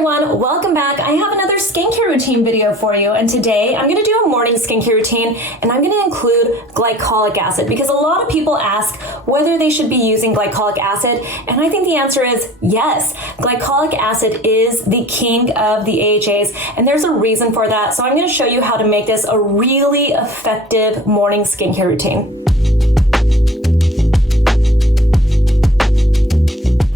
everyone, welcome back. I have another skincare routine video for you, and today I'm gonna do a morning skincare routine and I'm gonna include glycolic acid because a lot of people ask whether they should be using glycolic acid, and I think the answer is yes. Glycolic acid is the king of the AHAs, and there's a reason for that, so I'm gonna show you how to make this a really effective morning skincare routine.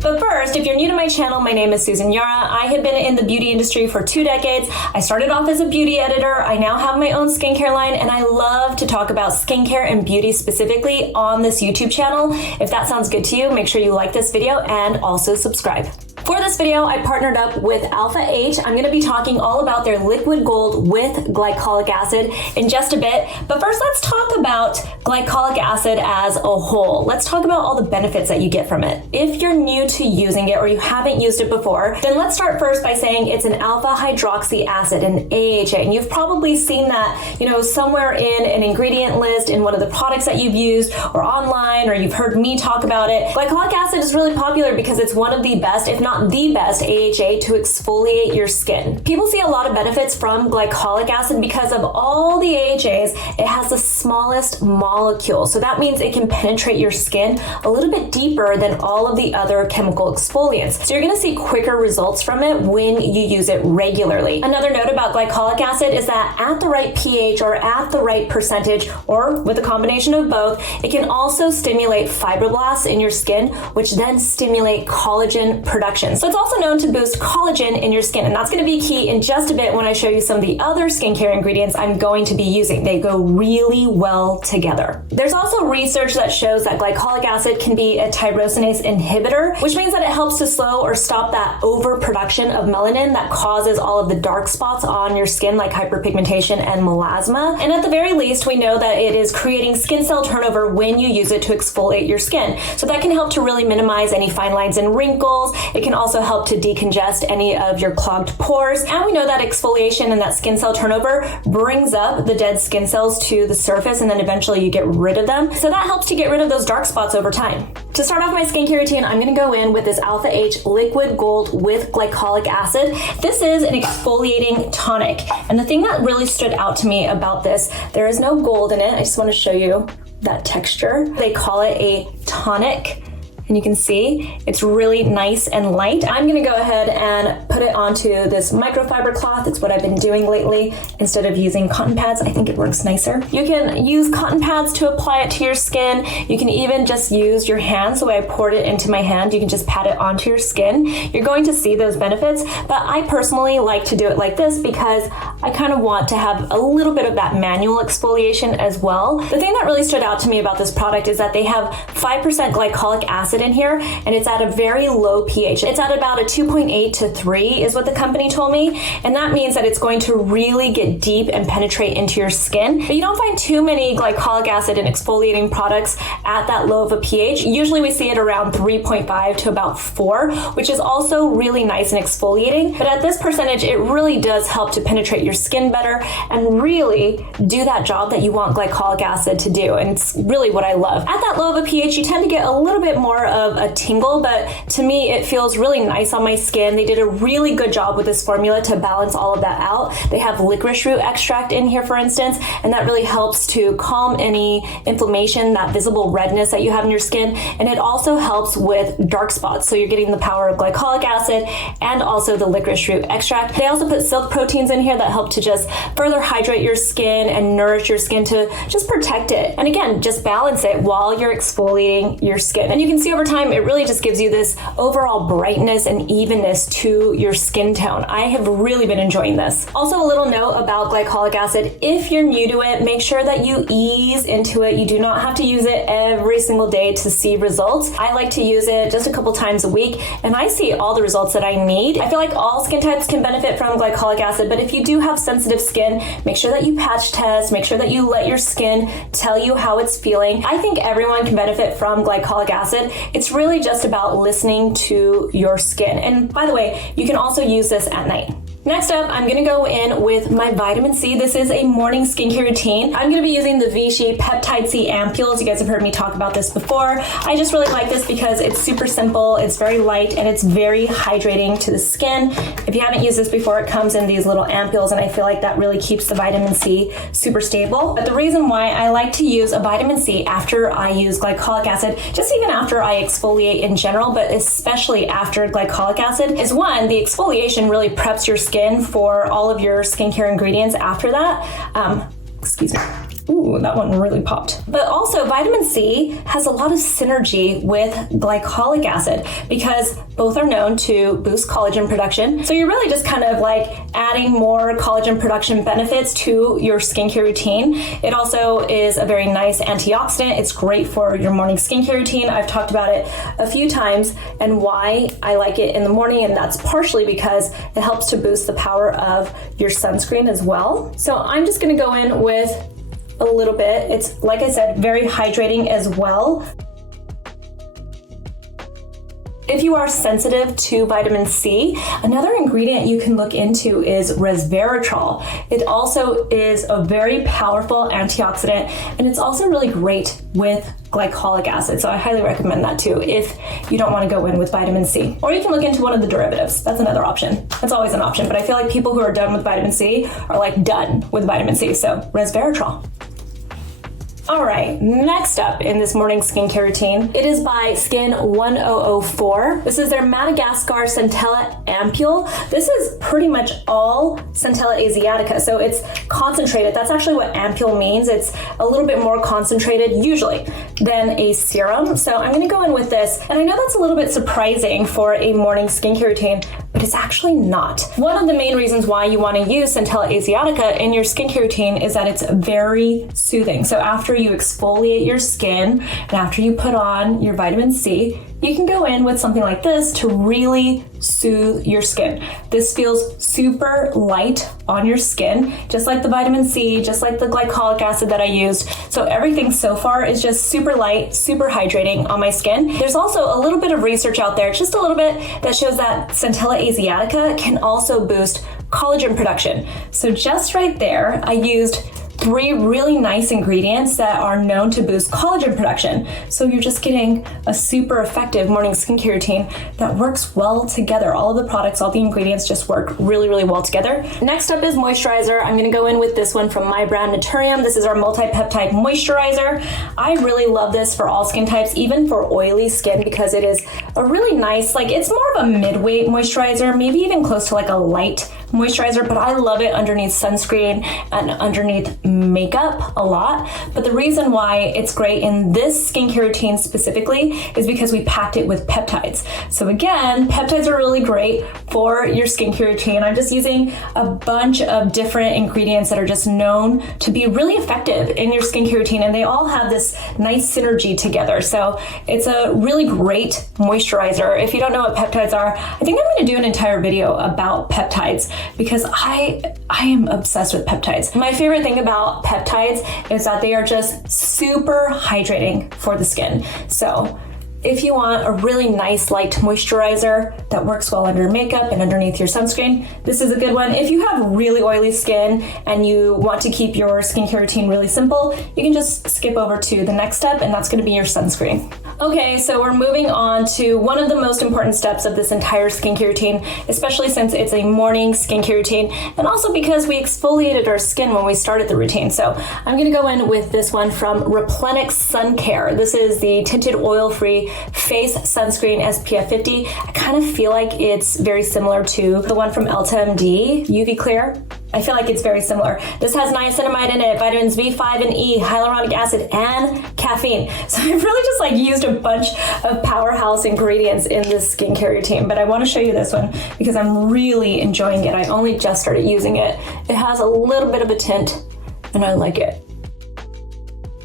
But first, if you're new to my channel, my name is Susan Yara. I have been in the beauty industry for 2 decades. I started off as a beauty editor. I now have my own skincare line, and I love to talk about skincare and beauty specifically on this YouTube channel. If that sounds good to you, make sure you like this video and also subscribe. For this video, I partnered up with Alpha H. I'm gonna be talking all about their liquid gold with glycolic acid in just a bit. But first, let's talk about glycolic acid as a whole. Let's talk about all the benefits that you get from it. If you're new to using it or you haven't used it before, then let's start first by saying it's an alpha hydroxy acid, an AHA. And you've probably seen that, somewhere in an ingredient list in one of the products that you've used or online, or you've heard me talk about it. Glycolic acid is really popular because it's one of the best, if not the best AHA to exfoliate your skin. People see a lot of benefits from glycolic acid because of all the AHAs, it has the smallest molecule. So that means it can penetrate your skin a little bit deeper than all of the other chemical exfoliants. So you're gonna see quicker results from it when you use it regularly. Another note about glycolic acid is that at the right pH or at the right percentage, or with a combination of both, it can also stimulate fibroblasts in your skin, which then stimulate collagen production. So it's also known to boost collagen in your skin, and that's going to be key in just a bit when I show you some of the other skincare ingredients I'm going to be using. They go really well together. There's also research that shows that glycolic acid can be a tyrosinase inhibitor, which means that it helps to slow or stop that overproduction of melanin that causes all of the dark spots on your skin like hyperpigmentation and melasma. And at the very least, we know that it is creating skin cell turnover when you use it to exfoliate your skin. So that can help to really minimize any fine lines and wrinkles. It can also help to decongest any of your clogged pores. And we know that exfoliation and that skin cell turnover brings up the dead skin cells to the surface, and then eventually you get rid of them. So that helps to get rid of those dark spots over time. To start off my skincare routine, I'm gonna go in with this Alpha H liquid gold with glycolic acid. This is an exfoliating tonic. And the thing that really stood out to me about this, there is no gold in it. I just wanna show you that texture. They call it a tonic. And you can see it's really nice and light. I'm gonna go ahead and put it onto this microfiber cloth. It's what I've been doing lately instead of using cotton pads. I think it works nicer. You can use cotton pads to apply it to your skin. You can even just use your hands. The way I poured it into my hand, you can just pat it onto your skin. You're going to see those benefits, but I personally like to do it like this because I kind of want to have a little bit of that manual exfoliation as well. The thing that really stood out to me about this product is that they have 5% glycolic acid in here, and it's at a very low pH. It's at about a 2.8 to 3 is what the company told me, and that means that it's going to really get deep and penetrate into your skin. But you don't find too many glycolic acid and exfoliating products at that low of a pH. Usually we see it around 3.5 to about 4, which is also really nice and exfoliating. But at this percentage, it really does help to penetrate your skin better and really do that job that you want glycolic acid to do. And it's really what I love. At that low of a pH, you tend to get a little bit more of a tingle, but to me, it feels really nice on my skin. They did a really good job with this formula to balance all of that out. They have licorice root extract in here, for instance, and that really helps to calm any inflammation, that visible redness that you have in your skin. And it also helps with dark spots. So you're getting the power of glycolic acid and also the licorice root extract. They also put silk proteins in here that help to just further hydrate your skin and nourish your skin to just protect it. And again, just balance it while you're exfoliating your skin. And you can see over time, it really just gives you this overall brightness and evenness to your skin tone. I have really been enjoying this. Also, a little note about glycolic acid. If you're new to it, make sure that you ease into it. You do not have to use it every single day to see results. I like to use it just a couple times a week, and I see all the results that I need. I feel like all skin types can benefit from glycolic acid, but if you do have sensitive skin, make sure that you patch test, make sure that you let your skin tell you how it's feeling. I think everyone can benefit from glycolic acid. It's really just about listening to your skin. And by the way, you can also use this at night. Next up, I'm gonna go in with my vitamin C. This is a morning skincare routine. I'm gonna be using the Vichy Peptide-C Ampoules. You guys have heard me talk about this before. I just really like this because it's super simple, it's very light, and it's very hydrating to the skin. If you haven't used this before, it comes in these little ampoules, and I feel like that really keeps the vitamin C super stable. But the reason why I like to use a vitamin C after I use glycolic acid, just even after I exfoliate in general, but especially after glycolic acid, is one, the exfoliation really preps your skin for all of your skincare ingredients after that. Excuse me. Ooh, that one really popped. But also, vitamin C has a lot of synergy with glycolic acid because both are known to boost collagen production. So you're really just kind of like adding more collagen production benefits to your skincare routine. It also is a very nice antioxidant. It's great for your morning skincare routine. I've talked about it a few times and why I like it in the morning, and that's partially because it helps to boost the power of your sunscreen as well. So I'm just gonna go in with a little bit. It's, like I said, very hydrating as well. If you are sensitive to vitamin C, another ingredient you can look into is resveratrol. It also is a very powerful antioxidant, and it's also really great with glycolic acid. So I highly recommend that too if you don't want to go in with vitamin C. Or you can look into one of the derivatives. That's another option. That's always an option, but I feel like people who are done with vitamin C are like done with vitamin C. So resveratrol. All right, next up in this morning skincare routine, it is by Skin 1004. This is their Madagascar Centella Ampoule. This is pretty much all Centella asiatica, so it's concentrated. That's actually what ampoule means. It's a little bit more concentrated, usually, than a serum. So I'm gonna go in with this, and I know that's a little bit surprising for a morning skincare routine, but it's actually not. One of the main reasons why you wanna use Centella asiatica in your skincare routine is that it's very soothing. So after you exfoliate your skin and after you put on your vitamin C, you can go in with something like this to really soothe your skin. This feels super light on your skin, just like the vitamin C, just like the glycolic acid that I used. So everything so far is just super light, super hydrating on my skin. There's also a little bit of research out there, just a little bit, that shows that Centella asiatica can also boost collagen production. So just right there, I used 3 really nice ingredients that are known to boost collagen production. So you're just getting a super effective morning skincare routine that works well together. All of the products, all the ingredients just work really, really well together. Next up is moisturizer. I'm gonna go in with this one from my brand Naturium. This is our Multi-Peptide moisturizer. I really love this for all skin types, even for oily skin, because it is a really nice, like it's more of a mid-weight moisturizer, maybe even close to like a light moisturizer, but I love it underneath sunscreen and underneath makeup a lot. But the reason why it's great in this skincare routine specifically is because we packed it with peptides. So again, peptides are really great for your skincare routine. I'm just using a bunch of different ingredients that are just known to be really effective in your skincare routine, and they all have this nice synergy together. So it's a really great moisturizer. If you don't know what peptides are, I think I'm going to do an entire video about peptides because I am obsessed with peptides. My favorite thing about peptides is that they are just super hydrating for the skin. So if you want a really nice light moisturizer that works well under makeup and underneath your sunscreen, this is a good one. If you have really oily skin and you want to keep your skincare routine really simple, you can just skip over to the next step, and that's gonna be your sunscreen. Okay, so we're moving on to one of the most important steps of this entire skincare routine, especially since it's a morning skincare routine, and also because we exfoliated our skin when we started the routine. So I'm gonna go in with this one from Replenix Sun Care. This is the tinted oil-free face sunscreen SPF 50. I kind of feel like it's very similar to the one from EltaMD, UV Clear. I feel like it's very similar. This has niacinamide in it, vitamins B5 and E, hyaluronic acid, and caffeine. So I've really just like used a bunch of powerhouse ingredients in this skincare routine, but I want to show you this one because I'm really enjoying it. I only just started using it. It has a little bit of a tint and I like it.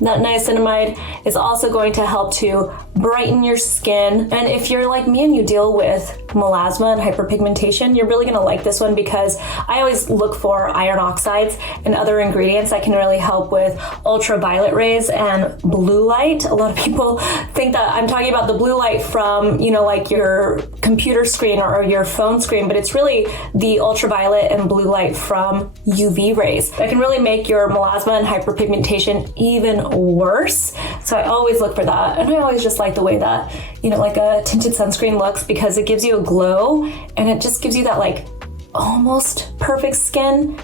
That niacinamide is also going to help to brighten your skin. And if you're like me and you deal with melasma and hyperpigmentation, you're really gonna like this one because I always look for iron oxides and other ingredients that can really help with ultraviolet rays and blue light. A lot of people think that I'm talking about the blue light from, you know, like your computer screen or your phone screen, but it's really the ultraviolet and blue light from UV rays that can really make your melasma and hyperpigmentation even worse. So I always look for that. And I always just like the way that, you know, like a tinted sunscreen looks because it gives you a glow and it just gives you that like almost perfect skin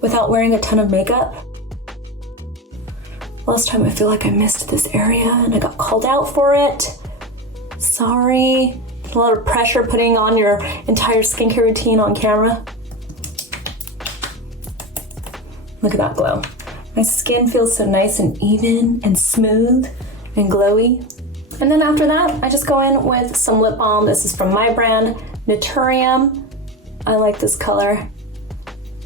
without wearing a ton of makeup. Last time I feel like I missed this area and I got called out for it. Sorry. A lot of pressure putting on your entire skincare routine on camera. Look at that glow. My skin feels so nice and even and smooth and glowy. And then after that, I just go in with some lip balm. This is from my brand, Naturium. I like this color.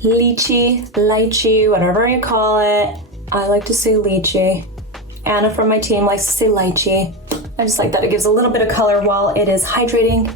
Lychee, whatever you call it. I like to say lychee. Anna from my team likes to say lychee. I just like that it gives a little bit of color while it is hydrating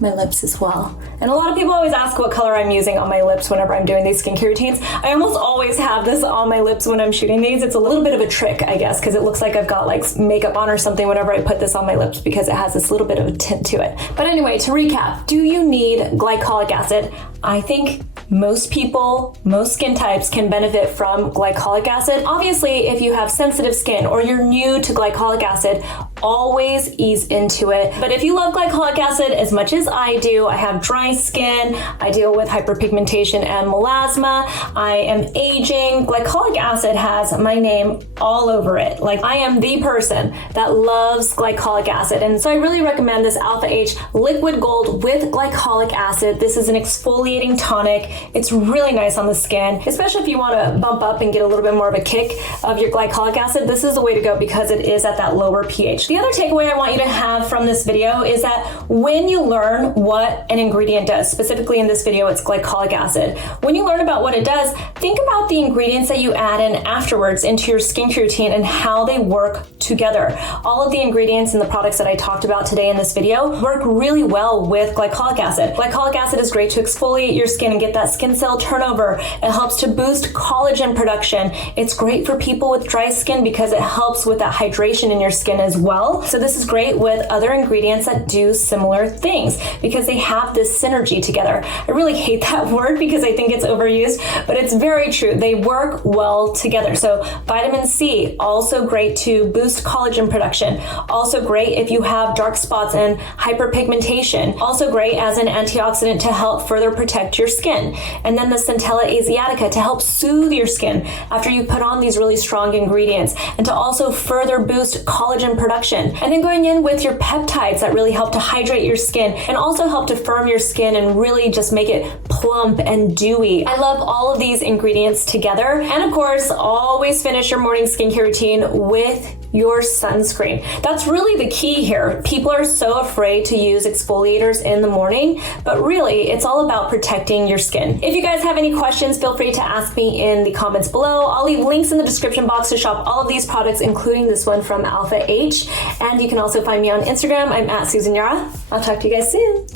my lips as well. And a lot of people always ask what color I'm using on my lips whenever I'm doing these skincare routines. I almost always have this on my lips when I'm shooting these. It's a little bit of a trick, I guess, because it looks like I've got like makeup on or something whenever I put this on my lips because it has this little bit of a tint to it. But anyway, to recap, do you need glycolic acid? I think most people, most skin types can benefit from glycolic acid. Obviously, if you have sensitive skin or you're new to glycolic acid, always ease into it. But if you love glycolic acid as much as I do, I have dry skin, I deal with hyperpigmentation and melasma, I am aging, glycolic acid has my name all over it. Like I am the person that loves glycolic acid. And so I really recommend this Alpha H Liquid Gold with glycolic acid. This is an exfoliating tonic. It's really nice on the skin, especially if you want to bump up and get a little bit more of a kick of your glycolic acid. This is the way to go because it is at that lower pH. The other takeaway I want you to have from this video is that when you learn what an ingredient does, specifically in this video, it's glycolic acid. When you learn about what it does, think about the ingredients that you add in afterwards into your skincare routine and how they work together. All of the ingredients and the products that I talked about today in this video work really well with glycolic acid. Glycolic acid is great to exfoliate your skin and get that skin cell turnover. It helps to boost collagen production. It's great for people with dry skin because it helps with that hydration in your skin as well. So this is great with other ingredients that do similar things because they have this synergy together. I really hate that word because I think it's overused, but it's very true. They work well together. So vitamin C, also great to boost collagen production. Also great if you have dark spots and hyperpigmentation. Also great as an antioxidant to help further protect your skin. And then the Centella asiatica to help soothe your skin after you put on these really strong ingredients and to also further boost collagen production. And then going in with your peptides that really help to hydrate your skin and also help to firm your skin and really just make it plump and dewy. I love all of these ingredients together. And of course, always finish your morning skincare routine with your sunscreen. That's really the key here. People are so afraid to use exfoliators in the morning, but really it's all about protecting your skin. If you guys have any questions, feel free to ask me in the comments below. I'll leave links in the description box to shop all of these products, including this one from Alpha H. And you can also find me on Instagram. I'm at Susan Yara. I'll talk to you guys soon.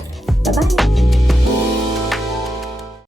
Bye-bye.